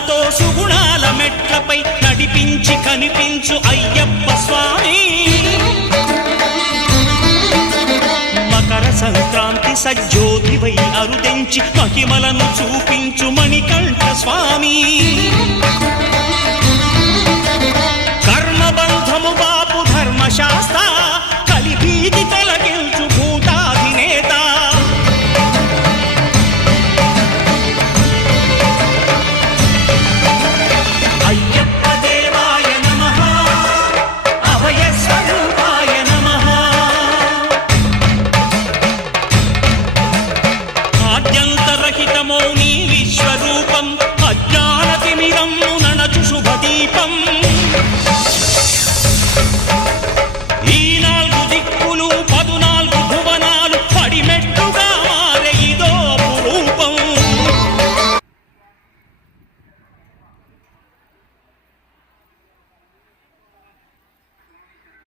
సుమములతో సుగుణాల మెట్లపై నడిపించి కనిపించు అయ్యప్ప స్వామి. మకర సంక్రాంతి సజ్జోతివై అరుదెంచి మహిమలను చూపించు మణికంఠ స్వామి. కర్మబంధము బాపు ధర్మశాస్త్ర కలిభీతి తొలగించు భూతాధినేత. అయ్యప్ప దేవాయ నమః అభయ స్వరూపాయ నమః. ఆద్యంతరహితమో నీ విశ్వరూపం అజ్ఞానతిమిరము నణచు శుభదీపం.